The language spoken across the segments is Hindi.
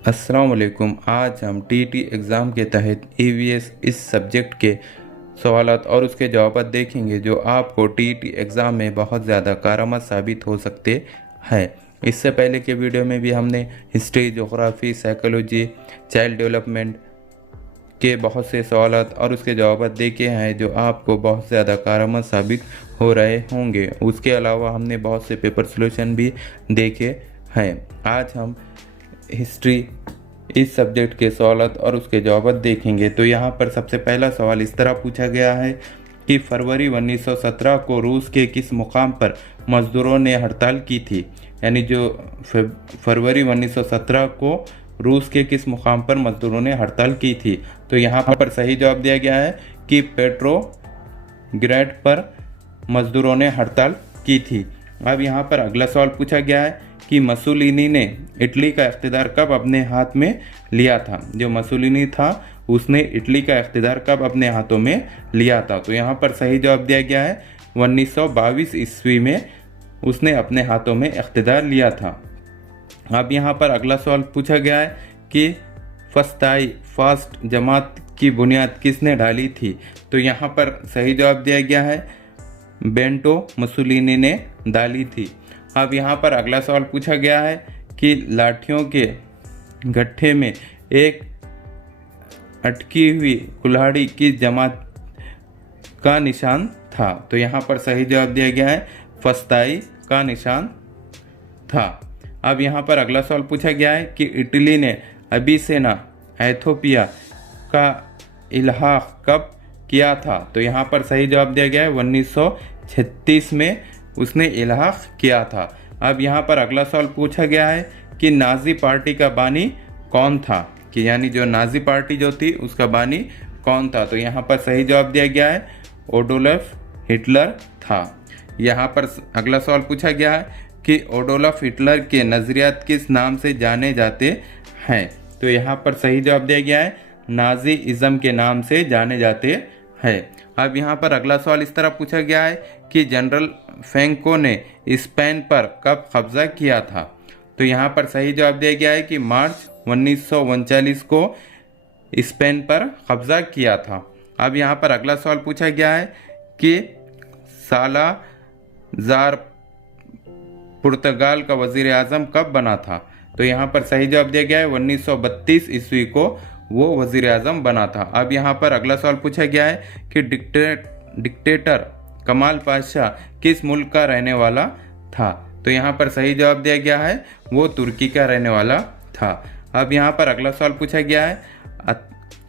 अस्सलाम वालेकुम। आज हम टीटी एग्ज़ाम के तहत ईवीएस इस सब्जेक्ट के सवालात और उसके जवाब देखेंगे जो आपको टीटी एग्ज़ाम में बहुत ज़्यादा कारआमद साबित हो सकते हैं। इससे पहले के वीडियो में भी हमने history, geography, psychology, child development के बहुत से सवालात और उसके जवाब देखे हैं जो आपको बहुत ज़्यादा कारआमद साबित हो रहे होंगे। उसके अलावा हमने बहुत से पेपर सॉल्यूशन भी देखे हैं। आज हम हिस्ट्री इस सब्जेक्ट के सवालात और उसके जवाब देखेंगे। तो यहाँ पर सबसे पहला सवाल इस तरह पूछा गया है कि फरवरी 1917 को रूस के किस मुकाम पर मजदूरों ने हड़ताल की थी। यानी जो फरवरी 1917 को रूस के किस मुकाम पर मजदूरों ने हड़ताल की थी। तो यहाँ पर सही जवाब दिया गया है कि पेट्रोग्रेड पर मजदूरों ने हड़ताल की थी। अब यहाँ पर अगला सवाल पूछा गया है कि मसोलिनी ने इटली का इख्तियार कब अपने हाथ में लिया था। जो मसोलिनी था उसने इटली का इख्तियार कब अपने हाथों में लिया था। तो यहाँ पर सही जवाब दिया गया है 1922 ईस्वी में उसने अपने हाथों में इख्तियार लिया था। अब यहाँ पर अगला सवाल पूछा गया है कि फास्ट जमात की बुनियाद किसने डाली थी। तो यहाँ पर सही जवाब दिया गया है बेंटो मुसोलिनी ने डाली थी। अब यहाँ पर अगला सवाल पूछा गया है कि लाठियों के गट्ठे में एक अटकी हुई कुल्हाड़ी की जमात का निशान था। तो यहाँ पर सही जवाब दिया गया है फस्ताई का निशान था। अब यहाँ पर अगला सवाल पूछा गया है कि इटली ने अबिसिनिया इथियोपिया का इल्हाक कब किया था। तो यहाँ पर सही जवाब दिया गया है 1936 में उसने इल्हाक किया था। अब यहाँ पर अगला सवाल पूछा गया है कि नाजी पार्टी का बानी कौन था, कि यानी जो नाजी पार्टी जो थी उसका बानी कौन था। तो यहाँ पर सही जवाब दिया गया है एडोल्फ हिटलर था। यहाँ पर अगला सवाल पूछा गया है कि एडोल्फ हिटलर के नज़रियात किस नाम से जाने जाते हैं। तो यहाँ पर सही जवाब दिया गया है नाजीइज़्म के नाम से जाने जाते हैं। अब यहाँ पर अगला सवाल इस तरह पूछा गया है कि जनरल फ्रैंको ने स्पेन पर कब कब्जा किया था। तो यहाँ पर सही जवाब दिया गया है कि मार्च 1939 को स्पेन पर कब्जा किया था। अब यहाँ पर अगला सवाल पूछा गया है कि सालाज़ार पुर्तगाल का वज़ीर आज़म कब बना था। तो यहाँ पर सही जवाब दिया गया है 1932 ईस्वी को वो वज़ीर आज़म बना था। अब यहाँ पर अगला सवाल पूछा गया है कि डिक्टेटर कमाल पाशा किस मुल्क का रहने वाला था। तो यहाँ पर सही जवाब दिया गया है वो तुर्की का रहने वाला था। अब यहाँ पर अगला सवाल पूछा गया है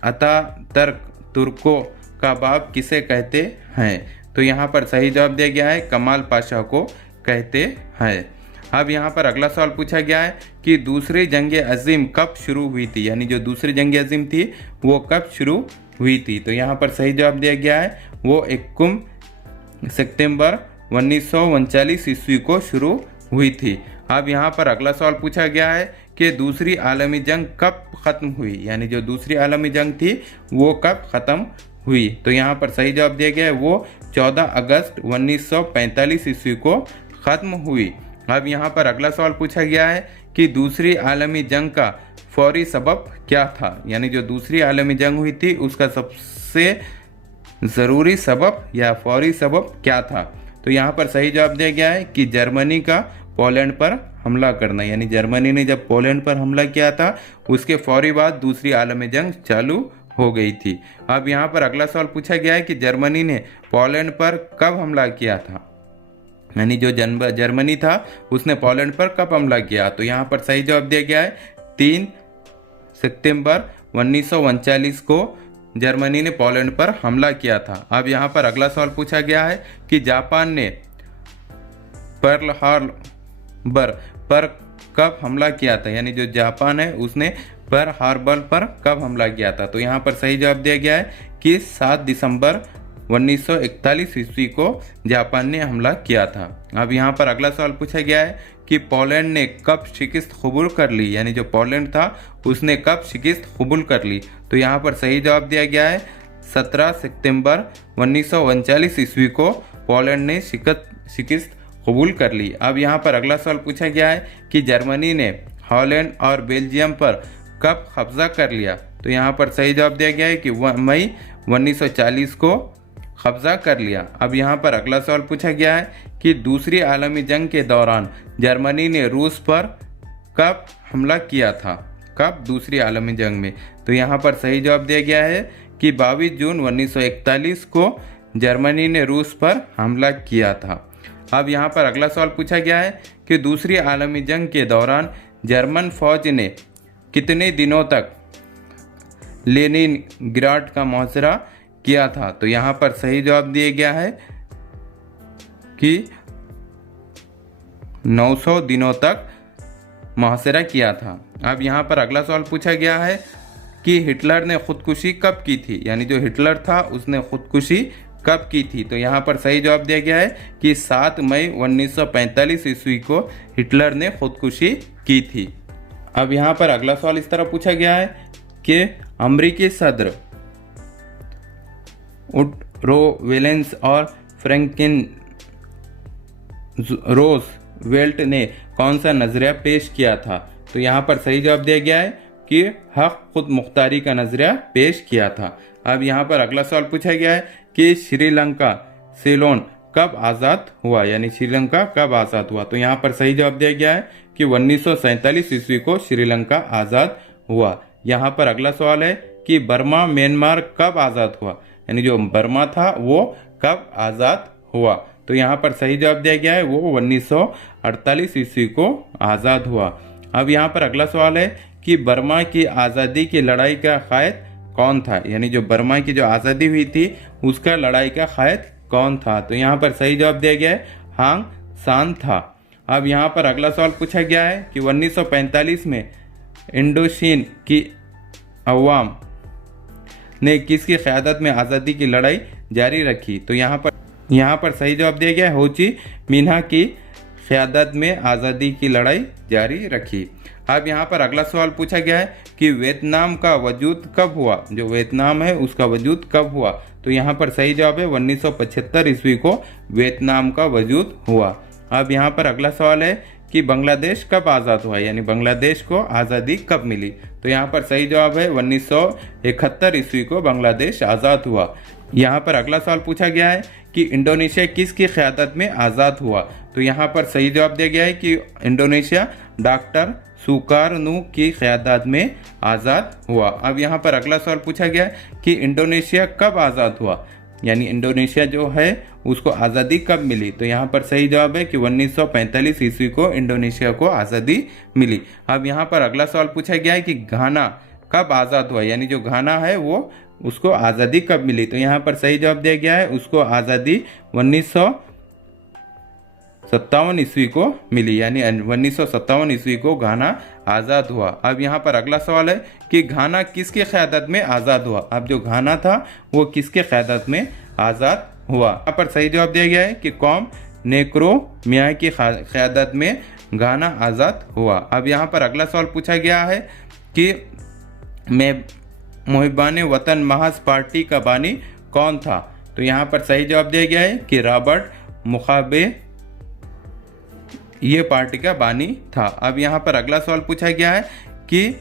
अतातर्क तुर्कों का बाप किसे कहते हैं। तो यहाँ पर सही जवाब दिया गया है कमाल पाशा को कहते हैं। अब यहाँ पर अगला सवाल पूछा गया है कि दूसरी जंग अजीम कब शुरू हुई थी। यानी जो दूसरी जंग अजीम थी वो कब शुरू हुई थी। तो यहाँ पर सही जवाब दिया गया है वो 21 सितंबर 1939 ईस्वी को शुरू हुई थी। अब यहाँ पर अगला सवाल पूछा गया है कि दूसरी आलमी जंग कब ख़त्म हुई। यानी जो दूसरी आलमी जंग थी वो कब ख़त्म हुई। तो यहाँ पर सही जवाब दिया गया है वो 14 अगस्त 1945 ईस्वी को ख़त्म हुई। अब यहाँ पर अगला सवाल पूछा गया है कि दूसरी आलमी जंग का फौरी सबब क्या था। यानी जो दूसरी आलमी जंग हुई थी उसका सबसे ज़रूरी सबब या फौरी सबब क्या था। तो यहाँ पर सही जवाब दिया गया है कि जर्मनी का पोलैंड पर हमला करना। यानी जर्मनी ने जब पोलैंड पर हमला किया था उसके फौरी बाद दूसरी आलमी जंग चालू हो गई थी। अब यहाँ पर अगला सवाल पूछा गया है कि जर्मनी ने पोलैंड पर कब हमला किया था। यानी जो जर्मनी था उसने पोलैंड पर कब हमला किया। तो यहाँ पर सही जवाब दिया गया है 3 सितंबर 1939 को जर्मनी ने पोलैंड पर हमला किया था। अब यहाँ पर अगला सवाल पूछा गया है कि जापान ने पर्ल हार्बर पर कब हमला किया था। यानी जो जापान है उसने पर्ल हार्बर पर कब हमला किया था। तो यहाँ पर सही जवाब दिया गया है कि 7 दिसंबर 1941 ईस्वी को जापान ने हमला किया था। अब यहाँ पर अगला सवाल पूछा गया है कि पोलैंड ने कब शिकस्त कबूल कर ली। यानी जो पोलैंड था उसने कब शिकस्त कबूल कर ली। तो यहाँ पर सही जवाब दिया गया है 17 सितंबर 1939 ईस्वी को पोलैंड ने शिकस्त कबूल कर ली। अब यहाँ पर अगला सवाल पूछा गया है कि जर्मनी ने हॉलैंड और बेल्जियम पर कब कब्जा कर लिया? तो यहाँ पर सही जवाब दिया गया है कि मई 1940 को कब्जा कर लिया। अब यहाँ पर अगला सवाल पूछा गया है कि दूसरी आलमी जंग के दौरान जर्मनी ने रूस पर कब हमला किया था? कब? दूसरी आलमी जंग में। तो यहाँ पर सही जवाब दिया गया है कि 22 जून 1941 को जर्मनी ने रूस पर हमला किया था। अब यहाँ पर अगला सवाल पूछा गया है कि दूसरी आलमी जंग के दौरान जर्मन फौज ने कितने दिनों तक लेनिनग्राड का मुहासरा किया था? तो यहाँ पर सही जवाब दिया गया है कि 900 दिनों तक मुहासरा किया था। अब यहाँ पर अगला सवाल पूछा गया है कि हिटलर ने खुदकुशी कब की थी? यानी जो हिटलर था उसने खुदकुशी कब की थी? तो यहाँ पर सही जवाब दिया गया है कि 7 मई 1945 ईस्वी को हिटलर ने खुदकुशी की थी। अब यहाँ पर अगला सवाल इस तरह पूछा गया है कि अमेरिकी सदर वुडरो विल्सन और फ्रैंकलिन रूजवेल्ट ने कौन सा नजरिया पेश किया था? तो यहाँ पर सही जवाब दिया गया है कि हक खुद मुख्तारी का नजरिया पेश किया था। अब यहाँ पर अगला सवाल पूछा गया है कि श्रीलंका सेलोन कब आज़ाद हुआ? यानी श्रीलंका कब आज़ाद हुआ? तो यहाँ पर सही जवाब दिया गया है कि 1947 ईस्वी को श्रीलंका आज़ाद हुआ। यहाँ पर अगला सवाल है कि बर्मा म्यांमार कब आज़ाद हुआ? यानी जो बर्मा था वो कब आज़ाद हुआ? तो यहाँ पर सही जवाब दिया गया है वो 1948 ईस्वी को आज़ाद हुआ। अब यहाँ पर अगला सवाल है कि बर्मा की आज़ादी की लड़ाई का कायद कौन था? यानी जो बर्मा की जो आज़ादी हुई थी उसका लड़ाई का कायद कौन था? तो यहाँ पर सही जवाब दिया गया है हांग सान था। अब यहाँ पर अगला सवाल पूछा गया है कि 1945 में इंडोचीन की अवाम ने किसकी क़यादत में आज़ादी की लड़ाई जारी रखी? तो यहाँ पर सही जवाब दिया गया है हो ची मिन्ह की क़यादत में आज़ादी की लड़ाई जारी रखी। अब यहाँ पर अगला सवाल पूछा गया है कि वियतनाम का वजूद कब हुआ? जो वियतनाम है उसका वजूद कब हुआ? तो यहाँ पर सही जवाब है 1975 ईस्वी को वियतनाम का वजूद हुआ। अब यहाँ पर अगला सवाल है कि बांग्लादेश कब आज़ाद हुआ? यानी बांग्लादेश को आज़ादी कब मिली? तो यहाँ पर सही जवाब है 1971 ईस्वी को बांग्लादेश आज़ाद हुआ। यहाँ पर अगला सवाल पूछा गया है कि इंडोनेशिया किसकी क़यादत में आज़ाद हुआ? तो यहाँ पर सही जवाब दिया गया है कि इंडोनेशिया डॉक्टर सुकार्नो की क़यादत में आज़ाद हुआ। अब यहाँ पर अगला सवाल पूछा गया है कि इंडोनेशिया कब आज़ाद हुआ? यानी इंडोनेशिया जो है उसको आज़ादी कब मिली? तो यहाँ पर सही जवाब है कि 1945 ईस्वी को इंडोनेशिया को आज़ादी मिली। अब यहाँ पर अगला सवाल पूछा गया है कि घाना कब आज़ाद हुआ? यानी जो घाना है वो उसको आज़ादी कब मिली? तो यहाँ पर सही जवाब दिया गया है उसको आज़ादी 1957 ईस्वी को मिली। यानी 1957 ईस्वी को घाना आज़ाद हुआ। अब यहाँ पर अगला सवाल है कि घाना किसके क़यादत में आज़ाद हुआ? अब जो घाना था वो किसके क़यादत में आज़ाद हुआ? यहाँ पर सही जवाब दिया गया है कि कौम नेक्रो मियाँ की क़यादत में घाना आज़ाद हुआ। अब यहाँ पर अगला सवाल पूछा गया है कि मुहिबान वतन महज पार्टी का बानी कौन था? तो यहाँ पर सही जवाब दिया गया है कि रॉबर्ट मुगाबे ये पार्टी का बानी था। अब यहाँ पर अगला सवाल पूछा गया है कि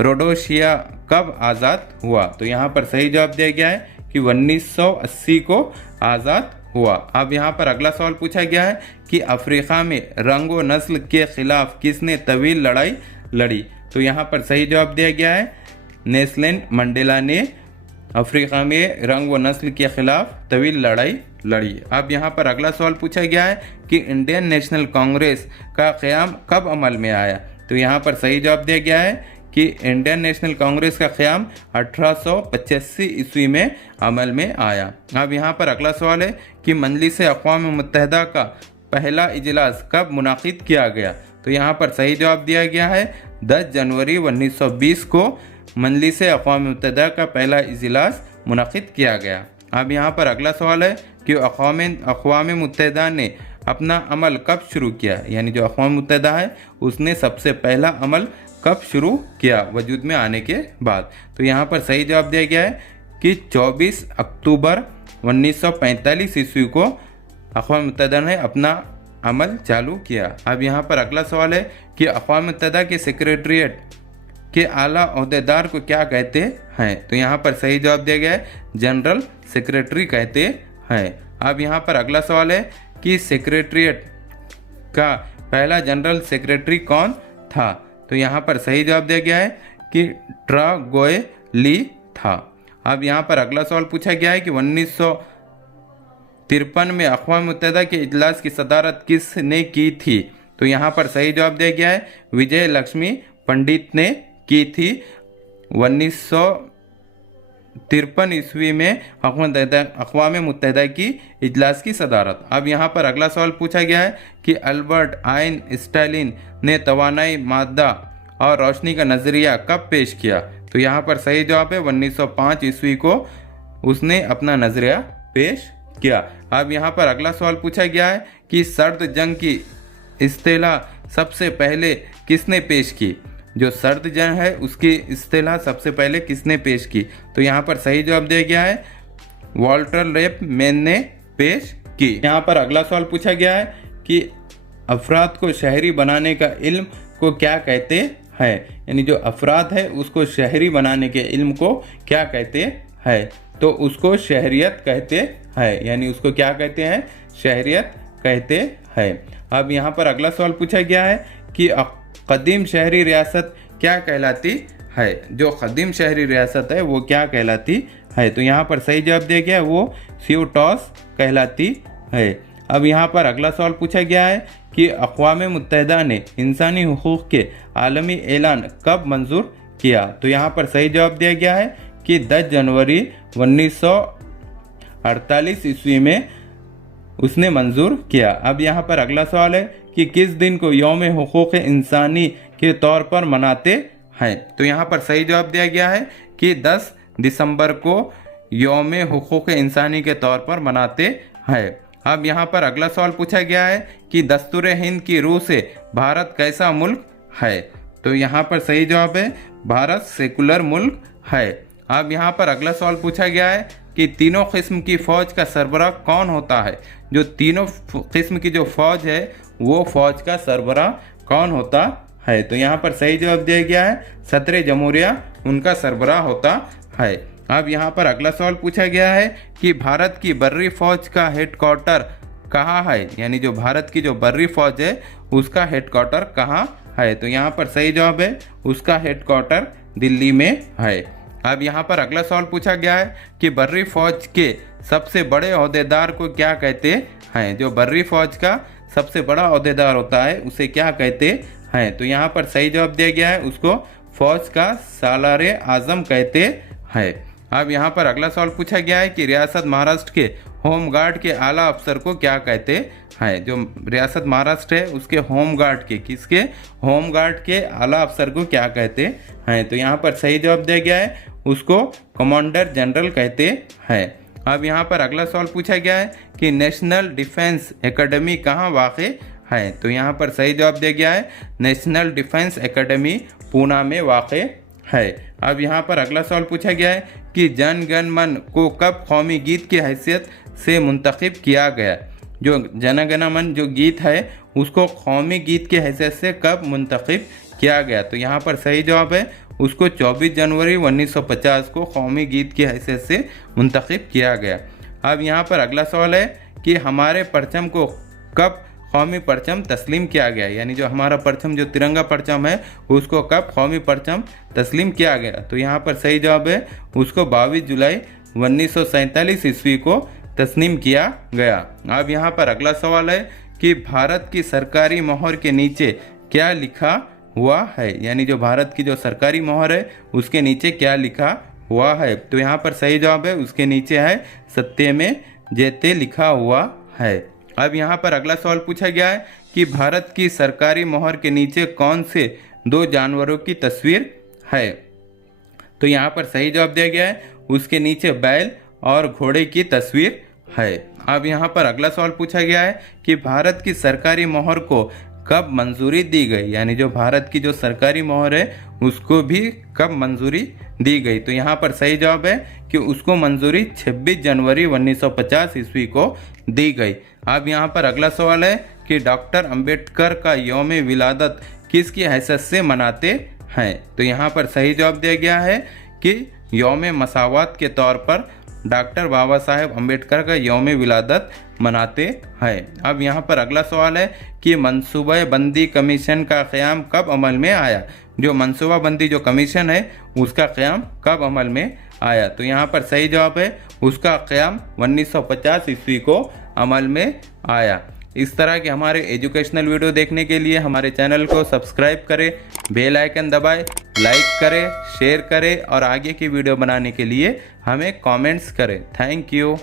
रोडोशिया कब आज़ाद हुआ? तो यहाँ पर सही जवाब दिया गया है कि 1980 को आज़ाद हुआ। अब यहाँ पर अगला सवाल पूछा गया है कि अफ्रीका में रंग व नस्ल के खिलाफ किसने तवील लड़ाई लड़ी? तो यहाँ पर सही जवाब दिया गया है नेल्सन मंडेला ने अफ्रीका में रंग व नस्ल के खिलाफ तवील लड़ाई लड़ी। अब यहाँ पर अगला सवाल पूछा गया है कि इंडियन नेशनल कांग्रेस का क़याम कब अमल में आया? तो यहाँ पर सही जवाब दिया गया है कि इंडियन नेशनल कांग्रेस का क़याम 1885 ईस्वी में अमल में आया। अब यहाँ पर अगला सवाल है कि मजलिस अक़वाम मुत्तहिदा का पहला इजलास कब मुनाक़िद किया गया? तो यहाँ पर सही जवाब दिया गया है 10 जनवरी 1920 को मजलिस अक़वाम मुत्तहिदा का पहला इजलास मुनाक़िद किया गया। अब यहाँ पर अगला सवाल है कि अक़वाम मुत्तहिदा ने अपना अमल कब शुरू किया? यानी जो अक़वाम मुत्तहिदा है उसने सबसे पहला अमल कब शुरू किया वजूद में आने के बाद? तो यहाँ पर सही जवाब दिया गया है कि 24 अक्टूबर 1945 ईस्वी को अक़वाम मुत्तहिदा ने अपना अमल चालू किया। अब यहाँ पर अगला सवाल है कि अक़वाम मुत्तहिदा के सेक्रेटरीट के आला ओहदेदार को क्या कहते हैं? तो यहाँ पर सही जवाब दिया गया है जनरल सेक्रेटरी कहते हैं। अब यहाँ पर अगला सवाल है कि सेक्रेटरीट का पहला जनरल सेक्रेटरी कौन था? तो यहाँ पर सही जवाब दिया गया है कि ट्रागोए ली था। अब यहाँ पर अगला सवाल पूछा गया है कि 1953 में अक़वाम मुत्तहिदा के इजलास की सदारत किसने की थी? तो यहाँ पर सही जवाब दिया गया है विजय लक्ष्मी पंडित ने की थी 1953 ईस्वी में अक़वाम मुत्तहिदा की इजलास की सदारत। अब यहाँ पर अगला सवाल पूछा गया है कि अल्बर्ट आइंस्टाइन ने तवानाई, मादा और रोशनी का नज़रिया कब पेश किया? तो यहाँ पर सही जवाब है 1905 ईस्वी को उसने अपना नज़रिया पेश किया। अब यहाँ पर अगला सवाल पूछा गया है कि सर्द जंग की इस्तेलाह सबसे पहले किसने पेश की? जो सर्द जंग है उसकी इस्तेलाह सबसे पहले किसने पेश की? तो यहाँ पर सही जवाब दिया गया है वॉल्टर लिपमैन ने पेश की। यहाँ पर अगला सवाल पूछा गया है कि अफराद को शहरी बनाने का इल्म को क्या कहते हैं? यानी जो अफराद है उसको शहरी बनाने के इल्म को क्या कहते हैं? तो उसको शहरियत कहते हैं। यानी उसको क्या कहते हैं? शहरियत कहते हैं। अब यहाँ पर अगला सवाल पूछा गया है कि कदीम शहरी रियासत क्या कहलाती है? जो कदीम शहरी रियासत है वो क्या कहलाती है? तो यहाँ पर सही जवाब दिया गया है वो सियोटॉस कहलाती है। अब यहाँ पर अगला सवाल पूछा गया है कि अक़वाम मुत्तहिदा ने इंसानी हुकूक़ के आलमी ऐलान कब मंजूर किया? तो यहाँ पर सही जवाब दिया गया है कि 10 जनवरी 1948 ईस्वी में उसने मंजूर किया। अब यहाँ पर अगला सवाल है कि किस दिन को यौम हुकूक़ इंसानी के तौर पर मनाते हैं? तो यहाँ पर सही जवाब दिया गया है कि 10 दिसंबर को यौम हुकूक़ इंसानी के तौर पर मनाते हैं। अब यहाँ पर अगला सवाल पूछा गया है कि दस्तूर हिंद की रूह से भारत कैसा मुल्क है? तो यहाँ पर सही जवाब है भारत सेकुलर मुल्क है। अब यहाँ पर अगला सवाल पूछा गया है कि तीनों किस्म की फ़ौज का सरबराह कौन होता है? जो तीनों किस्म की जो फ़ौज है वो फ़ौज का सरबराह कौन होता है? तो यहाँ पर सही जवाब दिया गया है सदर जमहूरिया उनका सरबराह होता है। अब यहाँ पर अगला सवाल पूछा गया है कि भारत की बर्री फ़ौज का हेडक्वार्टर कहाँ है? यानी जो भारत की जो बर्री फ़ौज है उसका हेडक्वार्टर कहाँ है? तो यहाँ पर सही जवाब है उसका हेडक्वार्टर दिल्ली में है। अब यहाँ पर अगला सवाल पूछा गया है कि बर्री फ़ौज के सबसे बड़े ओहदेदार को क्या कहते हैं? जो बर्री फ़ौज का सबसे बड़ा ओहदेदार होता है उसे क्या कहते हैं? तो यहाँ पर सही जवाब दिया गया है उसको फ़ौज का सालार आज़म कहते हैं। अब यहाँ पर अगला सवाल पूछा गया है कि रियासत महाराष्ट्र के होम गार्ड के आला अफसर को क्या कहते हैं? जो रियासत महाराष्ट्र है उसके होम गार्ड के किसके होम गार्ड के आला अफसर को क्या कहते हैं? तो यहाँ पर सही जवाब दिया गया है उसको कमांडर जनरल कहते हैं। अब यहाँ पर अगला सवाल पूछा गया है कि नेशनल डिफेंस एकेडमी कहाँ वाक़ है? तो यहाँ पर सही जवाब दिया गया है नेशनल डिफेंस एकेडमी पूना में वाक़ है। अब यहाँ पर अगला सवाल पूछा गया है कि जन गण मन को कब कौमी गीत की हैसियत से मुंतखब किया गया? जो जन गण मन जो गीत है उसको कौमी गीत की हैसियत से कब मुंतखब किया गया? तो यहाँ पर सही जवाब है उसको 24 जनवरी 1950 को कौमी गीत की हैसियत से मुंतखब किया गया। अब यहाँ पर अगला सवाल है कि हमारे परचम को कब कौमी परचम तस्लीम किया गया? यानी जो हमारा परचम जो तिरंगा परचम है उसको कब कौमी परचम तस्लीम किया गया? तो यहाँ पर सही जवाब है उसको 22 जुलाई 1947 ईस्वी को तस्लीम किया गया। अब यहाँ पर अगला सवाल है कि भारत की सरकारी मोहर के नीचे क्या लिखा हुआ है? यानी जो भारत की जो सरकारी मोहर है उसके नीचे क्या लिखा हुआ है? तो यहाँ पर सही जवाब है उसके नीचे है सत्यमेव जयते लिखा हुआ है। अब यहाँ पर अगला सवाल पूछा गया है कि भारत की सरकारी मोहर के नीचे कौन से 2 जानवरों की तस्वीर है? तो यहाँ पर सही जवाब दिया गया है उसके नीचे बैल और घोड़े की तस्वीर है। अब यहाँ पर अगला सवाल पूछा गया है कि भारत की सरकारी मोहर को कब मंजूरी दी गई? यानी जो भारत की जो सरकारी मोहर है उसको भी कब मंजूरी दी गई? तो यहाँ पर सही जवाब है कि उसको मंजूरी 26 जनवरी 1950 ईस्वी को दी गई। अब यहाँ पर अगला सवाल है कि डॉक्टर अंबेडकर का यौम विलादत किसकी हैसियत से मनाते हैं। तो यहाँ पर सही जवाब दिया गया है कि यौम मसावत के तौर पर डॉक्टर बाबा साहेब अम्बेडकर का यौम विलादत मनाते हैं। अब यहाँ पर अगला सवाल है कि मनसूबा बंदी कमीशन का क़याम कब अमल में आया। जो मनसूबा बंदी जो कमीशन है उसका क़याम कब अमल में आया। तो यहाँ पर सही जवाब है उसका क़याम 1950 ईस्वी को अमल में आया। इस तरह के हमारे एजुकेशनल वीडियो देखने के लिए हमारे चैनल को सब्सक्राइब करें, बेल आइकन दबाएं, लाइक करें, शेयर करें और आगे की वीडियो बनाने के लिए हमें कमेंट्स करें। Thank you.